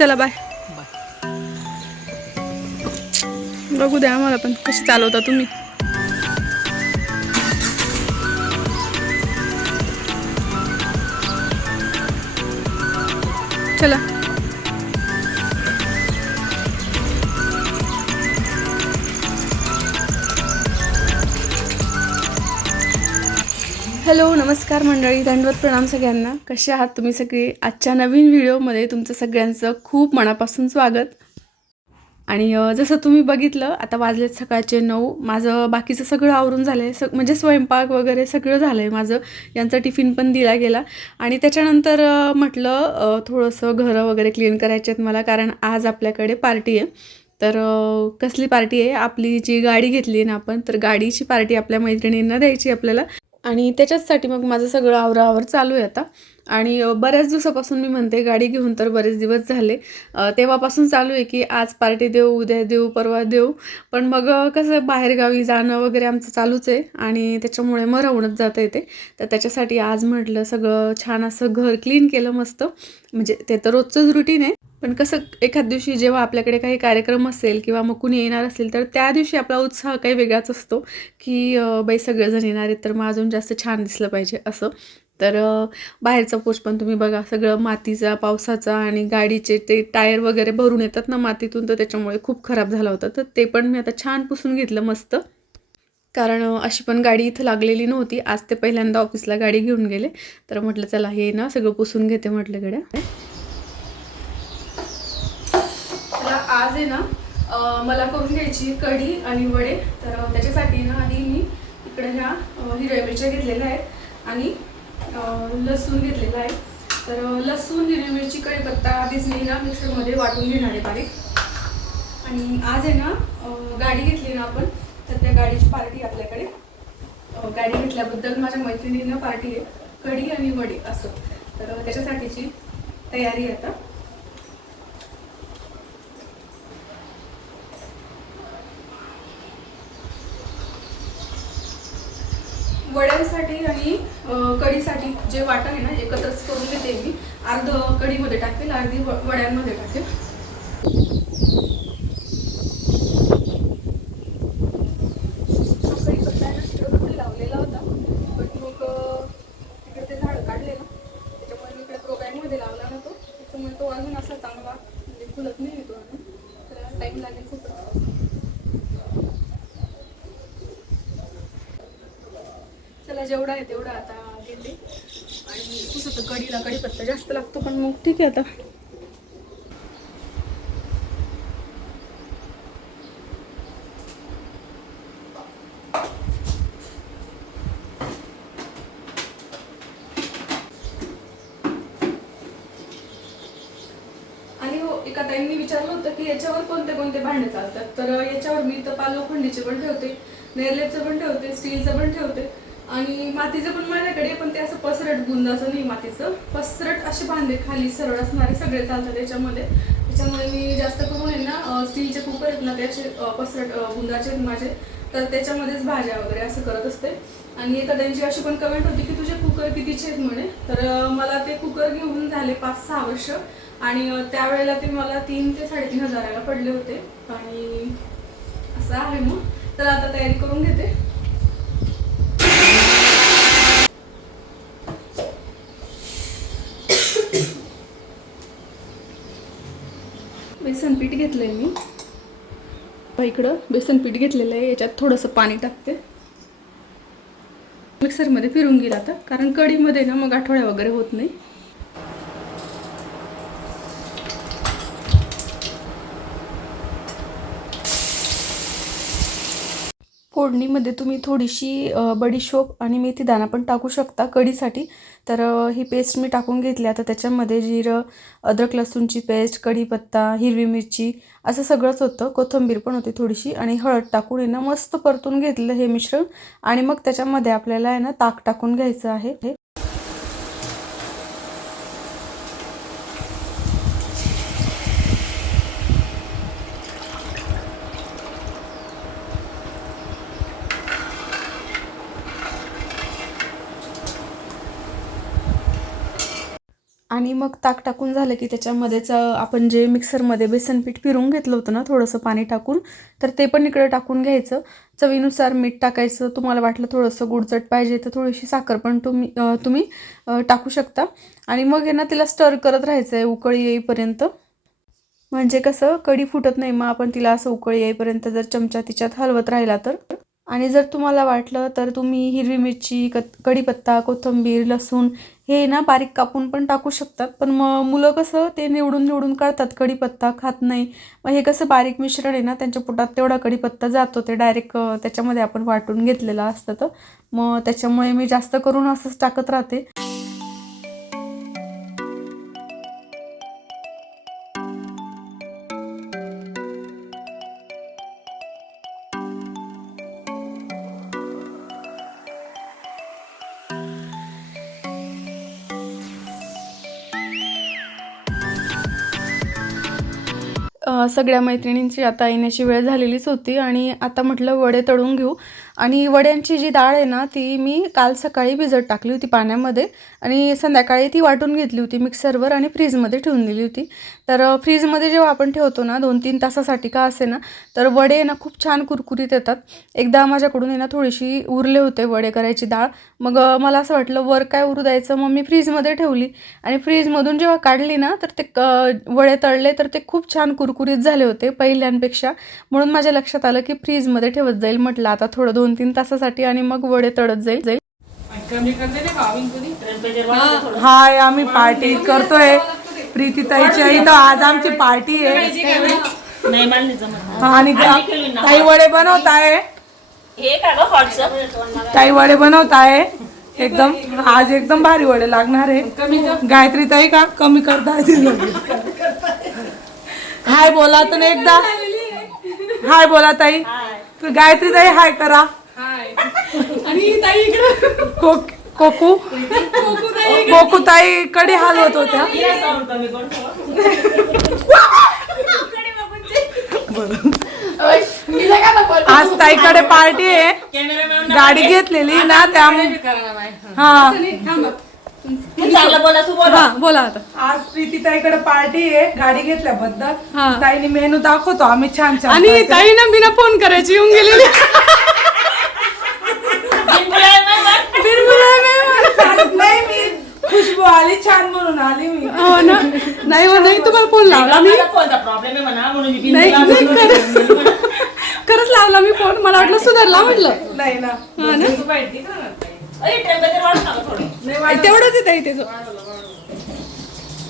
चला बाय बघू द्या आम्हाला पण कशी चालवता तुम्ही. चला. हॅलो नमस्कार मंडळी दंडवत प्रणाम सगळ्यांना. कसे आहात तुम्ही सगळे? आजच्या नवीन व्हिडिओमध्ये तुमचं सगळ्यांचं खूप मनापासून स्वागत. आणि जसं तुम्ही बघितलं आता वाजलेत सकाळचे नऊ. माझं बाकीचं सगळं आवरून झालं आहे स म्हणजे स्वयंपाक वगैरे सगळं झालं आहे माझं. यांचा टिफिन पण दिला गेला. आणि त्याच्यानंतर म्हटलं थोडंसं घरं वगैरे क्लीन करायचे आहेत मला कारण आज आपल्याकडे पार्टी आहे. तर कसली पार्टी आहे? आपली जी गाडी घेतली ना आपण तर गाडीची पार्टी आपल्या मैत्रिणींना द्यायची आपल्याला. आणि त्याच्याचसाठी मग माझं सगळं आवराआवर चालू आहे आता. आणि बऱ्याच दिवसापासून मी म्हणते गाडी घेऊन तर बरेच दिवस झाले. तेव्हापासून चालू आहे की आज पार्टी देऊ उद्या देऊ परवा देऊ. पण मग कसं बाहेरगावी जाणं वगैरे आमचं चालूच आहे आणि त्याच्यामुळे मग राहूनच जाता येते. तर त्याच्यासाठी आज म्हटलं सगळं छान असं घर क्लीन केलं मस्त. म्हणजे ते तर रोजचंच रुटीन आहे. पण कसं एखाद दिवशी जेव्हा आपल्याकडे काही कार्यक्रम असेल किंवा मग कुणी येणार असेल तर त्या दिवशी आपला उत्साह काही वेगळाच असतो की बाई सगळेजण येणार आहेत तर मग अजून जास्त छान दिसलं पाहिजे असं. तर बाहेरचा पोच पण तुम्ही बघा सगळं मातीचा पावसाचा आणि गाडीचे ते टायर वगैरे भरून येतात ना मातीतून तर त्याच्यामुळे खूप खराब झाला होता. तर ते पण मी आता छान पुसून घेतलं मस्त. कारण अशी पण गाडी इथं लागलेली नव्हती. आज ते पहिल्यांदा ऑफिसला गाडी घेऊन गेले. तर म्हटलं चला हे ना सगळं पुसून घेते म्हटलं गड्या. तर आज आहे ना मला करून घ्यायची कढी आणि वडे. तर त्याच्यासाठी ना आधी मी इकडे ह्या हिरव्या मिरच्या घेतलेल्या आहेत. आणि लसूण घेतलेला आहे. तर लसूण हिरवी मिरची कढीपत्ता आधीच मी ना मिक्सरमध्ये वाटून घेणार आहे बारीक. आणि आज आहे ना गाडी घेतली ना आपण तर त्या गाडीची पार्टी आपल्याकडे. गाडी घेतल्याबद्दल माझ्या मैत्रिणींना पार्टी आहे. कढी आणि वडी असं. तर त्याच्यासाठीची तयारी आता. वड्यांसाठी आणि कढीसाठी जे वाटण आहे ना एकत्रच करून घेते मी. अर्ध कढीमध्ये टाकेल अर्धी व- वड्यांमध्ये टाकेल तो कढीपत्ता आहे ना तिकडं कुठे लावलेला होता पण मग अ, तिकडे ते झाडं काढले ना त्याच्यामुळे मी इकडे प्रोग्राममध्ये लावला ना तो त्याच्यामुळे तो अजून असा चांगला म्हणजे फुलत नाही येतो अजून त्याला टाईम लागेल खूपच चला जेवढा आहे तेवढा आता घेते आणि कसं तर कढीला कढीपत्ता जास्त लागतो पण मग ठीक आहे आता. आणि हो एका ताईंनी विचारलं होतं की याच्यावर कोणते कोणते भांडे चालतात? तर याच्यावर मी तर लोखंडीचे पण ठेवते नेरलेटचं पण ठेवते स्टीलचं पण ठेवते. आणि मातीचं पण माझ्याकडे पण ते असं पसरट बुंदाचं नाही मातीचं. पसरट असे भांडे खाली सरळ असणारे सगळे चालतात त्याच्यामध्ये. त्याच्यामुळे मी जास्त करून आहे ना स्टीलचे कुकर आहेत ना त्याचे पसरट बुंदाचे माझे. तर त्याच्यामध्येच भाज्या वगैरे असं करत असते. आणि एखाद्यांची अशी पण कमेंट होती की तुझे कुकर कितीचे आहेत? म्हणे. तर मला ते कुकर घेऊन झाले पाच सहा वर्ष. आणि त्यावेळेला ते मला तीन ते साडेतीन हजाराला पडले होते. आणि असं आहे मग. तर आता तयारी करून घेते. बेसन पीठ घेतलंय मी. इकडं बेसन पीठ घेतलेलं आहे याच्यात थोडंसं पाणी टाकते. मिक्सरमध्ये फिरून गेला आता कारण कढीमध्ये ना मग आठवड्या वगैरे होत नाही. फोडणीमध्ये तुम्ही थोडीशी बडीशोप आणि मेथी दाणा पण टाकू शकता कढीसाठी. तर ही पेस्ट मी टाकून घेतली. आता त्याच्यामध्ये जिरं अद्रक लसूणची पेस्ट कढीपत्ता हिरवी मिरची असं सगळंच होतं. कोथिंबीर पण होती थोडीशी आणि हळद टाकून आहे ना मस्त परतून घेतलं हे मिश्रण. आणि मग त्याच्यामध्ये आपल्याला आहे ना ताक टाकून घ्यायचं आहे. आणि मग ताक टाकून झालं की त्याच्यामध्येच आपण जे मिक्सरमध्ये बेसन पीठ फिरून घेतलं होतं ना थोडंसं पाणी टाकून तर ते पण इकडं टाकून घ्यायचं. चवीनुसार मीठ टाकायचं तुम्हाला वाटलं थोडंसं गुडचट पाहिजे तर थोडीशी साखर पण तुम्ही तुम्ही टाकू शकता. आणि मग आहे ना तिला स्टर करत राहायचं आहे उकळी येईपर्यंत. म्हणजे कसं कढी फुटत नाही मग आपण तिला असं उकळी येईपर्यंत जर चमचा तिच्यात हलवत राहिला तर. आणि जर तुम्हाला वाटलं तर तुम्ही हिरवी मिरची कत कढीपत्ता कोथिंबीर लसूण हे ना बारीक कापून पण टाकू शकतात. पण मग मुलं कसं ते निवडून निवडून काढतात. कढीपत्ता खात नाही. मग हे कसं बारीक मिश्रण आहे ना त्यांच्या पोटात तेवढा कढीपत्ता जातो. ते डायरेक्ट त्याच्यामध्ये आपण वाटून घेतलेलं असतं तर. मग त्याच्यामुळे मी जास्त करून असंच टाकत राहते. सगळ्या मैत्रिणींची आता येण्याची वेळ झालेलीच होती आणि आता म्हटलं वडे तळून घेऊ. आणि वड्यांची जी डाळ आहे ना ती मी काल सकाळी भिजत टाकली होती पाण्यामध्ये आणि संध्याकाळी ती वाटून घेतली होती मिक्सरवर आणि फ्रीजमध्ये ठेवून दिली होती. तर फ्रीजमध्ये जेव्हा आपण ठेवतो ना दोन तीन तासासाठी का असे ना तर वडे ना खूप छान कुरकुरीत येतात. एकदा माझ्याकडून आहे ना थोडीशी उरले होते वडे करायची डाळ. मग मला असं वाटलं वर काय उरू द्यायचं? मग मी फ्रीजमध्ये ठेवली आणि फ्रीजमधून जेव्हा काढली ना तर ते क- वडे तळले तर ते खूप छान कुरकुरीत झाले होते पहिल्यांपेक्षा. म्हणून माझ्या लक्षात आलं की फ्रीजमध्ये ठेवत जाईल म्हटलं आता थोडं दोन तीन तासासाठी आणि मग वडे तळत जाईल. जाईल. हाय आम्ही पार्टी करतोय. प्रीतीताईच्या इथं आज आमची पार्टी आहे. हा, आणि ताई वडे बनवत आहे ताई वडे बनवत आहे एकदम आज एकदम भारी वडे लागणार आहे. गायत्री ताई का? कमी करता हाय बोला तर एकदा. हाय बोला ताई. गायत्री ताई हाय करा. कोक- कोकू? कोकू ताई हाल होत होत्या. आज ताईकडे पार्टी आहे. गाडी घेतलेली ना त्या हा. चांगलं बोला तू बोला. हा बोला आता. आज प्रीती ताईकडे पार्टी आहे गाडी घेतल्याबद्दल. हा. ताईने मेनू दाखवतो आम्ही छान छान आणि काय- ताई ना बिना फोन करायची येऊन गेलेली. चालत नाही मी. खुशबू आली छान म्हणून आली मी. हो ना? नाही हो नाही तुम्हाला फोन लावला मी? कोणता प्रॉब्लेम आहे म्हणा म्हणून मी नाही नाही बोलून खरंच. लावला मी फोन मला वाटलं सुधारला म्हटलं. नाही ना. हा तेवढंच येत आहे त्याचं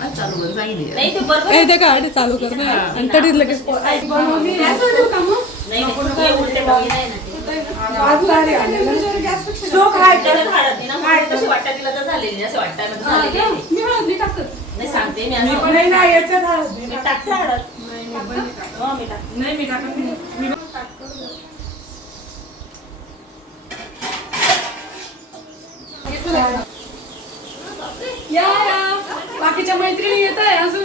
नाही ते बरोबर ए ते गाडी चालू कर ना आणि तरीच लगेच नाही नाही, हे उलटे बघी नाही ना ते. आज भारी आलेलं. शोक हाय कर. त्याच्यात हळद नाही ना म्हणून कशी वाटतं तिला तर झालेली नाही, असं वाटतं ना झालेली आहे. मी हळद नाही टाकत नाही सांगते मी असं नाही ना याच्यात हळद नाही. मी टाकते हळद हो, मी टाकते. या या बाकीच्या मैत्रिणी येत आहे अजून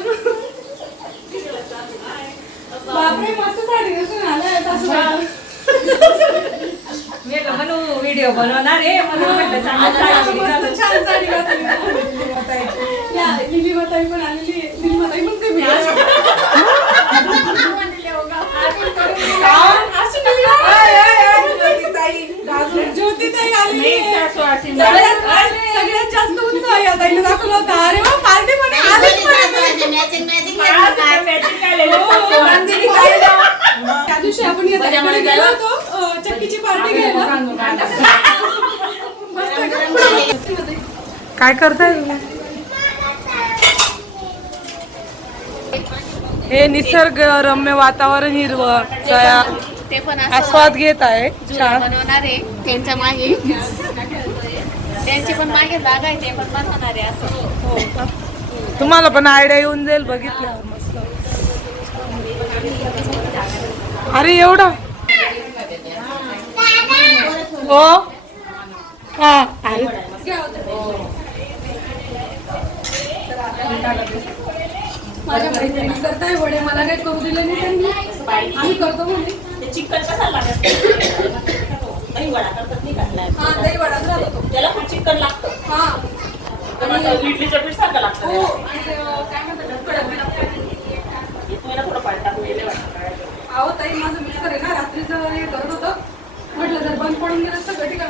बापरे मस्त साडी नेसून आलाय सासूबाई. व्हिडिओ बनवणार आहे म्हणून म्हटलं चांगलं साडी घालून. मस्त छान साडी घातली. या, निलिमाताई पण आलेली आहे. निलिमाताई म्हणते मी असं. असं निलिमा. आय, आय, आय, ज्योती ताई, गाजर. ज्योतिताई आलेली आहे. नाही, सासू आरती सगळ्यात सगळ्यात जास्त उत्साह या ताईने दाखवला होता अरे वा पार्टी म्हणे आलीच म्हणे आज matching आलेलं सासू. नंदिनी ताईला. त्या दिवशी आपण या मजा ताईकडे मजा गेलो होतो अं, चक्कीची पार्टी घ्यायला मस्त का? काय करताय? हे निसर्ग रम्य वातावरण हिरवं ते पण आस्वाद घेत आहे. बनवणार त्यांच्या मागे त्यांची पण मागे जागा आहे ते पण बनवणार असं. तुम्हाला पण आयडिया येऊन जाईल बघितल्यावर मस्त. अरे एवढा? हो? हा. अरे माझ्या मैत्रिणी करताय वडे मला काही करू दिलं नाही त्यांनी. आम्ही करतो म्हणे चिकन कसा लागत दही वडा करतात नाही वडा लागतो. त्याला पण चिकन लागतं. हा. इडलीचं पीठ सारखं हो, काय म्हणतात अहो ताई माझं मिक्सर आहे ना रात्रीचं हे करत होतं. म्हटलं जर बंद पडून गेलं सगळं ठिकाण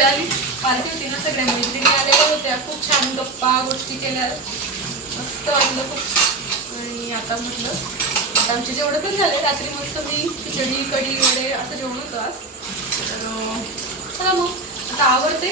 मजा आली. पार्टी होती ना सगळ्या मैत्रिणी आलेल्या होत्या. खूप छान गप्पा गोष्टी केल्या. मस्त वाटलं खूप. आणि आता म्हटलं आता आमचे जेवढं पण झाले रात्री मस्त मी खिचडी कढी वगैरे असं जेवण होतं आज. तर चला मग. आता आवडते